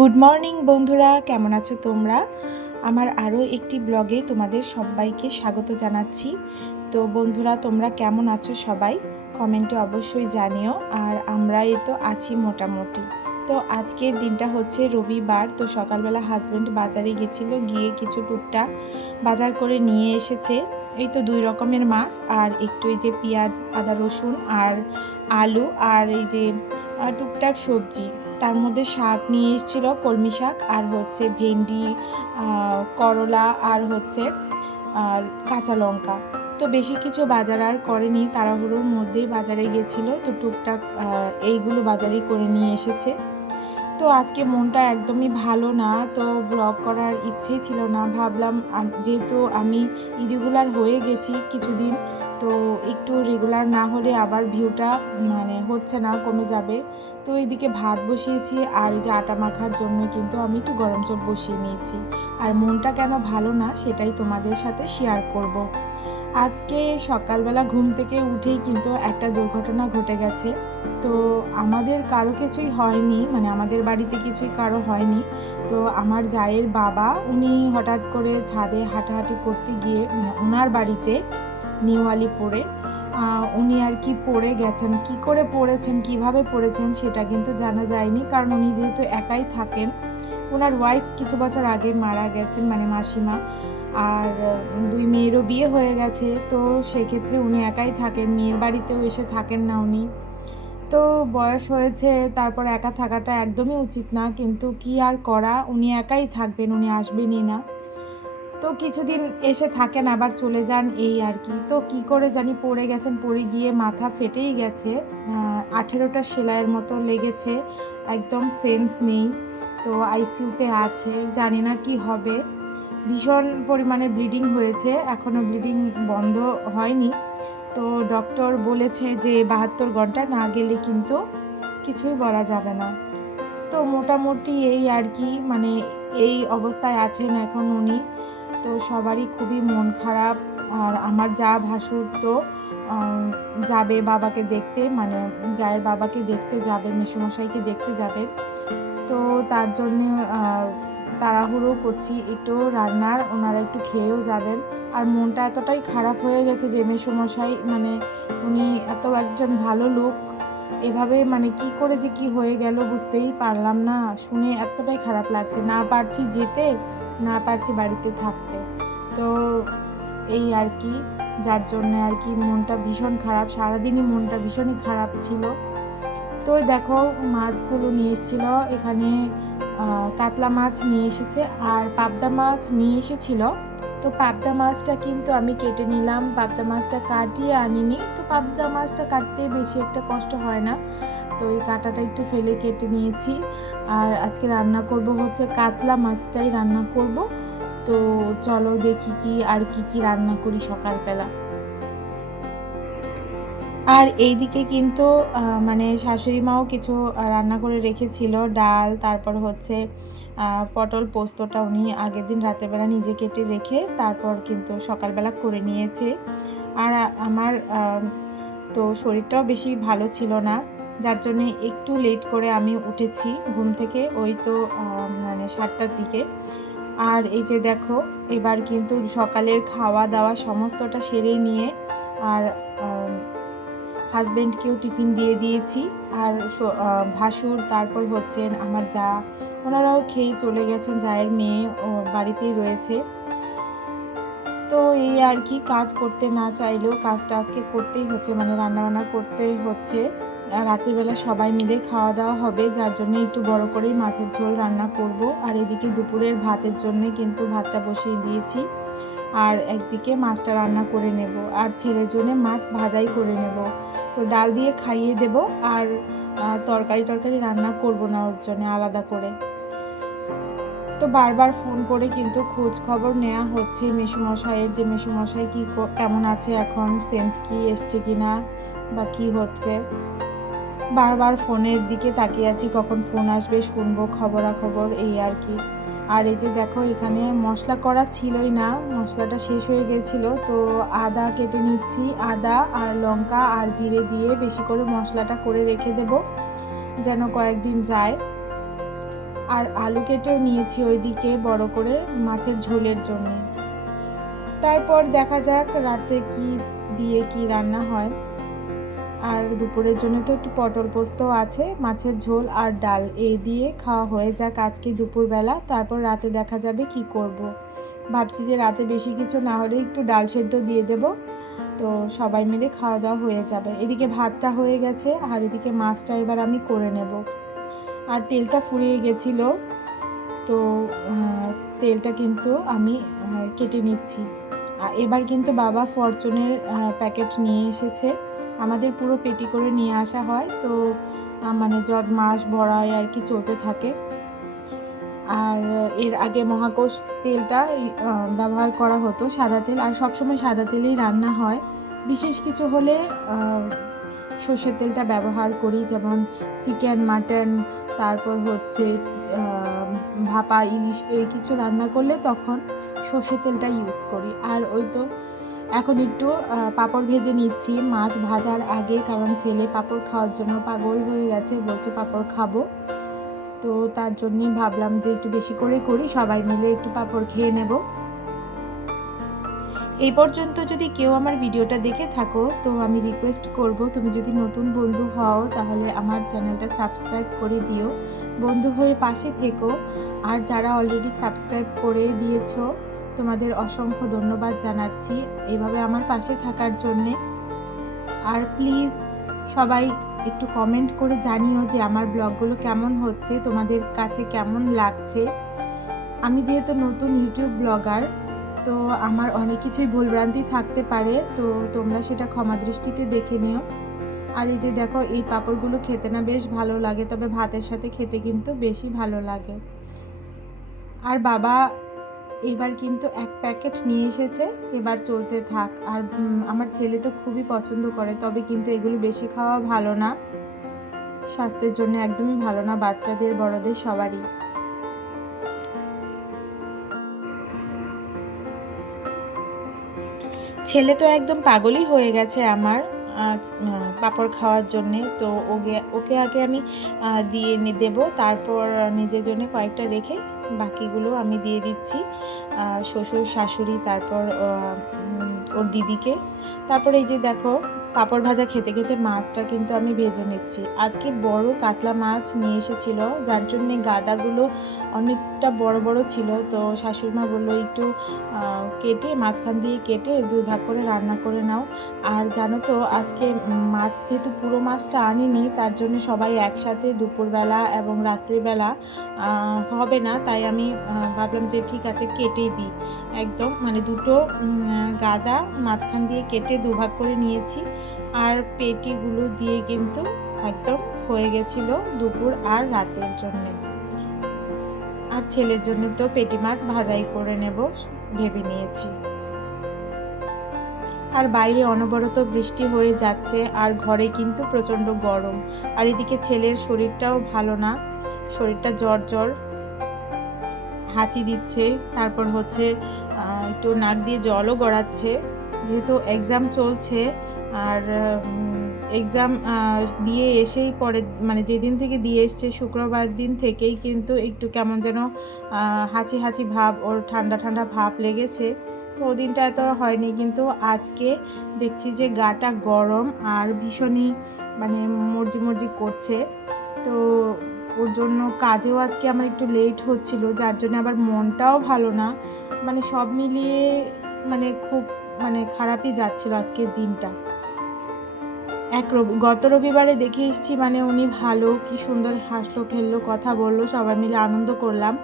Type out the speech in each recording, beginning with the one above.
Good morning বন্ধুরা, কেমন আছো তোমরা? আমার আরও একটি ব্লগে তোমাদের সবাইকে স্বাগত জানাচ্ছি। তো বন্ধুরা, তোমরা কেমন আছো সবাই কমেন্টে অবশ্যই জানিও। আর আমরা এই তো আছি মোটামুটি। তো আজকের দিনটা হচ্ছে রবিবার। তো সকালবেলা হাজব্যান্ড বাজারে গেছিলো, গিয়ে কিছু টুকটাক বাজার করে নিয়ে এসেছে। এই তো 2 রকমের মাছ আর একটু এই যে পেঁয়াজ, আদা, রসুন আর আলু আর এই যে টুকটাক সবজি। তার মধ্যে শাক নিয়ে এসেছিল, কলমি শাক আর হচ্ছে ভেন্ডি, করলা আর হচ্ছে আর কাঁচা লঙ্কা। তো বেশি কিছু বাজার আর করেনি, তাড়াহুড়োর মধ্যেই বাজারে গেছিলো। তো টুকটাক এইগুলো বাজারই করে নিয়ে এসেছে। তো আজকে মনটা একদমই ভালো না, তো ব্লগ করার ইচ্ছেই ছিল না। ভাবলাম যেহেতু আমি ইরেগুলার হয়ে গেছি কিছুদিন, তো একটু রেগুলার না হলে আবার ভিউটা হচ্ছে না, কমে যাবে। তো এইদিকে ভাত বসিয়েছি আর এই যে আটা মাখার জন্য কিন্তু আমি একটু গরম জল বসিয়ে নিয়েছি। আর মনটা কেন ভালো না সেটাই তোমাদের সাথে শেয়ার করব। আজকে সকালবেলা ঘুম থেকে উঠেই কিন্তু একটা দুর্ঘটনা ঘটে গেছে। তো আমাদের কারো কিছুই হয়নি, আমাদের বাড়িতে কিছুই কারো হয়নি। তো আমার জায়ের বাবা, উনি হঠাৎ করে ছাদে হাঁটাহাঁটি করতে গিয়ে ওনার বাড়িতে নিউ আলিপুরে উনি আর কি পড়ে গেছেন। কি করে পড়েছেন, কিভাবে পড়েছেন সেটা কিন্তু জানা যায়নি, কারণ উনি যেহেতু একাই থাকেন। ওনার ওয়াইফ কিছু বছর আগে মারা গেছেন, মাসিমা। আর 2 মেয়েরও বিয়ে হয়ে গেছে। তো সেক্ষেত্রে উনি একাই থাকেন, মেয়ের বাড়িতেও এসে থাকেন না উনি। তো বয়স হয়েছে, তারপর একা থাকাটা একদমই উচিত না, কিন্তু কি আর করা, উনি একাই থাকবেন, উনি আসবেনই না। তো কিছুদিন এসে থাকেন, আবার চলে যান, এই আর কি। তো কি করে জানি পড়ে গেছেন, পড়ে গিয়ে মাথা ফেটেই গেছে। 18টা সেলাইয়ের মতো লেগেছে, একদম সেন্স নেই। তো আইসিইউতে আছে, জানি না কি হবে। ভীষণ পরিমাণে ব্লিডিং হয়েছে, এখনও ব্লিডিং বন্ধ হয়নি। তো ডক্টর বলেছে যে 72 ঘন্টা না গেলে কিন্তু কিছুই বলা যাবে না। তো মোটামুটি এই আর কি, এই অবস্থায় আছেন এখন উনি। তো সবারই খুবই মন খারাপ। আর আমার যা ভাসুর তো যাবে বাবাকে দেখতে, জায়ের বাবাকে দেখতে যাবে, মেসোমশাইকে দেখতে যাবে। তো তার জন্যে তাড়াহুড়ো করছি একটু রান্নার, ওনারা একটু খেয়েও যাবেন। আর মনটা এতটাই খারাপ হয়ে গেছে যে মেসোমশাই উনি এত একজন ভালো লোক, এভাবে কি করে যে কি হয়ে গেল বুঝতেই পারলাম না। শুনে এতটাই খারাপ লাগছে, না পারছি যেতে, না পারছি বাড়িতে থাকতে। তো এই আর কি, যার জন্য আর কি মনটা ভীষণ খারাপ, সারাদিনই মনটা ভীষণই খারাপ ছিল। তো দেখো মাছগুলো নিয়ে এসেছিল এখানে, কাতলা মাছ নিয়ে এসেছে আর পাবদা মাছ নিয়ে এসেছিল। তো পাবদা মাছটা কিন্তু আমি কেটে নিলাম, পাবদা মাছটা কাটিয়ে আনিনি। তো পাবদা মাছটা কাটতে বেশি একটা কষ্ট হয় না, তো এই কাঁটাটা একটু ফেলে কেটে নিয়েছি। আর আজকে রান্না করব হচ্ছে কাতলা মাছটাই রান্না করব। তো চলো দেখি কি রান্না করি সকালবেলা। আর এইদিকে কিন্তু শাশুড়ি মাও কিছু রান্না করে রেখেছিল, ডাল, তারপর হচ্ছে পটল পোস্তটা উনি আগের দিন রাতের বেলা নিজে কেটে রেখে তারপর কিন্তু সকালবেলা করে নিয়েছে। আর আমার তো শরীরটাও বেশি ভালো ছিল না, যার জন্যে একটু লেট করে আমি উঠেছি ঘুম থেকে, ওই তো 7টার দিকে। আর এই যে দেখো, এবার কিন্তু সকালের খাওয়া দাওয়া সমস্তটা সেরে নিয়ে আর হাজব্যান্ডকেও টিফিন দিয়ে দিয়েছি। আর ভাসুর, তারপর হচ্ছেন আমার যা, ওনারাও খেয়ে চলে গেছেন, জায়ের মেয়ে ও বাড়িতেই রয়েছে। তো এই আর কি, কাজ করতে না চাইলেও কাজটা আজকে করতেই হচ্ছে, রান্নাবান্না করতেই হচ্ছে। রাতের বেলা সবাই মিলে খাওয়া দাওয়া হবে, যার জন্য একটু বড় করেই মাছের ঝোল রান্না করব। আর এদিকে দুপুরের ভাতের জন্য কিন্তু ভাতটা বসিয়ে দিয়েছি, আর একদিকে মাছটা রান্না করে নেব, আর ছেলের জন্য মাছ ভাজাই করে নেব। তো ডাল দিয়ে খাইয়ে দেব, আর তরকারি রান্না করব না ওর জন্য আলাদা করে। তো বারবার ফোন করে কিন্তু খোঁজ খবর নেওয়া হচ্ছে মেসোমশাইয়ের, যে মেসোমশাই কেমন আছে এখন, সেন্স কি এসছে কিনা বা কি হচ্ছে। বারবার ফোনের দিকে তাকিয়ে আছি, কখন ফোন আসবে, শুনবো খবরাখবর, এই আর কি। আর এই যে দেখো, এখানে মশলা করা ছিলই না, মশলাটা শেষ হয়ে গেছিলো। তো আদা কেটে নিচ্ছি, আদা আর লঙ্কা আর জিরে দিয়ে বেশি করে মশলাটা করে রেখে দেব, যেন কয়েকদিন যায়। আর আলু কেটেও নিয়েছি ওইদিকে বড় করে মাছের ঝোলের জন্য। তারপর দেখা যাক রাতে কি দিয়ে কি রান্না হয়। আর দুপুরের জন্য তো একটু পটল পোস্ত আছে, মাছের ঝোল আর ডাল এই দিয়ে খাওয়া হয়ে যাক আজকে দুপুরবেলা। তারপর রাতে দেখা যাবে কি করব। ভাবছি যে রাতে বেশি কিছু না হলে একটু ডাল সেদ্ধ দিয়ে দেব, তো সবাই মিলে খাওয়া দাওয়া হয়ে যাবে। এদিকে ভাতটা হয়ে গেছে আর এদিকে মাছটা এবার আমি করে নেব। আর তেলটা ফুরিয়ে গেছিলো, তো তেলটা কিন্তু আমি কেটে নিচ্ছি। এবার কিন্তু বাবা ফরচুনের প্যাকেট নিয়ে এসেছে, আমাদের পুরো পেটি করে নিয়ে আসা হয়, তো মানে মাস ভরায় আর কি চলতে থাকে। আর এর আগে মহাকোষ তেলটা ব্যবহার করা হতো, সাদা তেল, আর সবসময় সাদা তেলেই রান্না হয়। বিশেষ কিছু হলে সর্ষের তেলটা ব্যবহার করি, যেমন চিকেন, মাটন, তারপর হচ্ছে ভাপা, ইলিশ এই কিছু রান্না করলে তখন সর্ষের তেলটা ইউজ করি। আর ওই তো এখন একটু পাঁপড় ভেজে নিচ্ছি মাছ ভাজার আগে, কারণ ছেলে পাঁপড় খাওয়ার জন্য পাগল হয়ে গেছে, বলছে পাঁপড় খাবো। তো তার জন্যই ভাবলাম যে একটু বেশি করে করি, সবাই মিলে একটু পাঁপড় খেয়ে নেব। এই পর্যন্ত যদি কেউ আমার ভিডিওটা দেখে থাকো, তো আমি রিকোয়েস্ট করব, তুমি যদি নতুন বন্ধু হও তাহলে আমার চ্যানেলটা সাবস্ক্রাইব করে দিও, বন্ধু হয়ে পাশে থেকো। আর যারা অলরেডি সাবস্ক্রাইব করে দিয়েছো তোমাদের অসংখ্য ধন্যবাদ জানাচ্ছি এইভাবে আমার পাশে থাকার জন্যে। আর প্লিজ সবাই একটু কমেন্ট করে জানিও যে আমার ব্লগগুলো কেমন হচ্ছে, তোমাদের কাছে কেমন লাগছে। আমি যেহেতু নতুন ইউটিউব ব্লগার, তো আমার অনেক কিছুই ভুলভ্রান্তি থাকতে পারে, তো তোমরা সেটা ক্ষমা দৃষ্টিতে দেখে নিও। আর এই যে দেখো, এই পাঁপড়গুলো খেতে না বেশ ভালো লাগে, তবে ভাতের সাথে খেতে কিন্তু বেশি ভালো লাগে। আর বাবা এবার কিন্তু এক প্যাকেট নিয়ে এসেছে, এবার চলতে থাক। আর আমার ছেলে তো খুবই পছন্দ করে, তবে কিন্তু এগুলো বেশি খাওয়া ভালো না, স্বাস্থ্যের জন্য একদমই ভালো না, বাচ্চাদের বড়দের সবারই। ছেলে তো একদম পাগলই হয়ে গেছে আমার পাঁপড় খাওয়ার জন্যে, তো ওকে আগে আমি দিয়ে দেবো, তারপর নিজের জন্য কয়েকটা রেখে বাকিগুলো আমি দিয়ে দিচ্ছি শ্বশুর, শাশুড়ি, তারপর ওর দিদিকে। তারপর এই যে দেখো, পাঁপড় ভাজা খেতে খেতে মাছটা কিন্তু আমি ভেজে নিচ্ছি। আজকে বড় কাতলা মাছ নিয়ে এসেছিল, যার জন্যে গাদাগুলো অনেকটা বড় বড় ছিল, তো শাশুড়িমা বললো একটু কেটে, মাঝখান দিয়ে কেটে 2 ভাগ করে রান্না করে নাও। আর জানো তো, আজকে মাছ যেহেতু পুরো মাছটা আনিনি, তার জন্য সবাই একসাথে দুপুরবেলা এবং রাত্রিবেলা হবে না, তাই আমি ভাবলাম যে ঠিক আছে কেটেই দিই। একদম মানে দুটো গাদা মাঝখান দিয়ে কেটে 2 ভাগ করে নিয়েছি, আর পেটিগুলো দিয়ে কিন্তু একদম হয়ে গেছিলো দুপুর আর রাতের জন্য। আর ছেলের জন্য তো পেটি মাছ ভাজাই করে নেব ভেবে নিয়েছি। আর বাইরে অনবরত বৃষ্টি হয়ে যাচ্ছে, আর ঘরে কিন্তু প্রচণ্ড গরম। আর এদিকে ছেলের শরীরটাও ভালো না, শরীরটা জ্বর হাঁচি দিচ্ছে, তারপর হচ্ছে একটু নাক দিয়ে জলও গড়াচ্ছে, যেহেতু এক্সাম চলছে। আর এক্সাম দিয়ে এসেই পরে, মানে যেদিন থেকে দিয়ে এসছে শুক্রবার দিন থেকেই কিন্তু একটু কেমন যেন হাঁচি ভাব, ওর ঠান্ডা ভাব লেগেছে। তো ওদিনটা এত হয়নি, কিন্তু আজকে দেখছি যে গাটা গরম আর ভীষণই মানে মর্জি করছে। তো ওর জন্য কাজেও আজকে আমার একটু লেট হচ্ছিল, যার জন্য আবার মনটাও ভালো না, মানে সব মিলিয়ে মানে খুব খারাপই যাচ্ছিল আজকের দিনটা। গত রবিবারে দেখে এসেছি, মানে উনি ভালো, কি সুন্দর হাসলো, খেললো, কথা বললো, সবাই মিলে আনন্দ করলাম।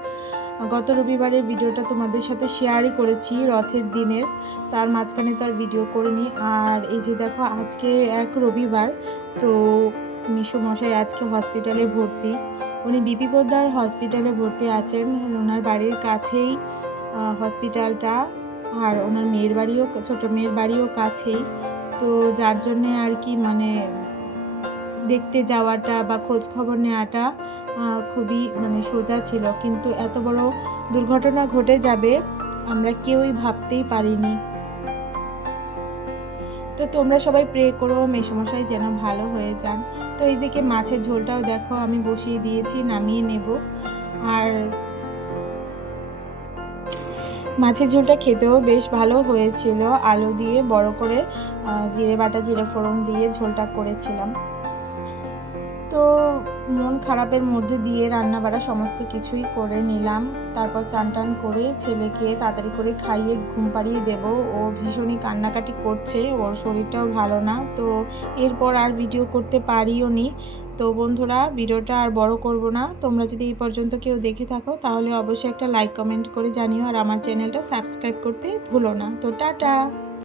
গত রবিবারের ভিডিওটা তোমাদের সাথে শেয়ারই করেছি, রথের দিনের, তার মাঝখানে তো আর ভিডিও করিনি। আর এই যে দেখো, আজকে এক রবিবার, তো মেসোমশাই আজকে হসপিটালে ভর্তি, উনি বিপি পোদ্দার হসপিটালে ভর্তি আছেন, ওনার বাড়ির কাছেই হসপিটালটা, আর ওনার মেয়ের বাড়িও, ছোটো মেয়ের বাড়িও কাছেই, তো যার জন্যে আর কি মানে দেখতে যাওয়াটা বা খোঁজ খবর নেওয়াটা খুবই সোজা ছিল, কিন্তু এত বড় দুর্ঘটনা ঘটে যাবে আমরা কেউই ভাবতেই পারিনি। তো তোমরা সবাই প্রে করো মেসোমশাই যেন ভালো হয়ে যান। তো এইদিকে মাছের ঝোলটাও দেখো আমি বসিয়ে দিয়েছি, নামিয়ে নেব। আর মাছের ঝোলটা খেতেও বেশ ভালো হয়েছিল, আলু দিয়ে বড় করে জিরে বাটা জিরে ফোড়ন দিয়ে ঝোলটা করেছিলাম। তো মন খারাপের মধ্যে দিয়ে রান্না বাড়া সমস্ত কিছুই করে নিলাম। তারপর চান টান করে ছেলেকে তাড়াতাড়ি করে খাইয়ে ঘুম পাড়িয়ে দেবো। ও ভীষণই কান্নাকাটি করছে, ওর শরীরটাও ভালো না। তো এরপর আর ভিডিও করতে পারিও নি। তো বন্ধুরা, ভিডিওটা আর বড় করব না। তোমরা যদি এই পর্যন্ত কেউ দেখে থাকো তাহলে অবশ্যই একটা লাইক কমেন্ট করে জানিও, আর আমার চ্যানেলটা সাবস্ক্রাইব করতে ভুলো না। তো টাটা।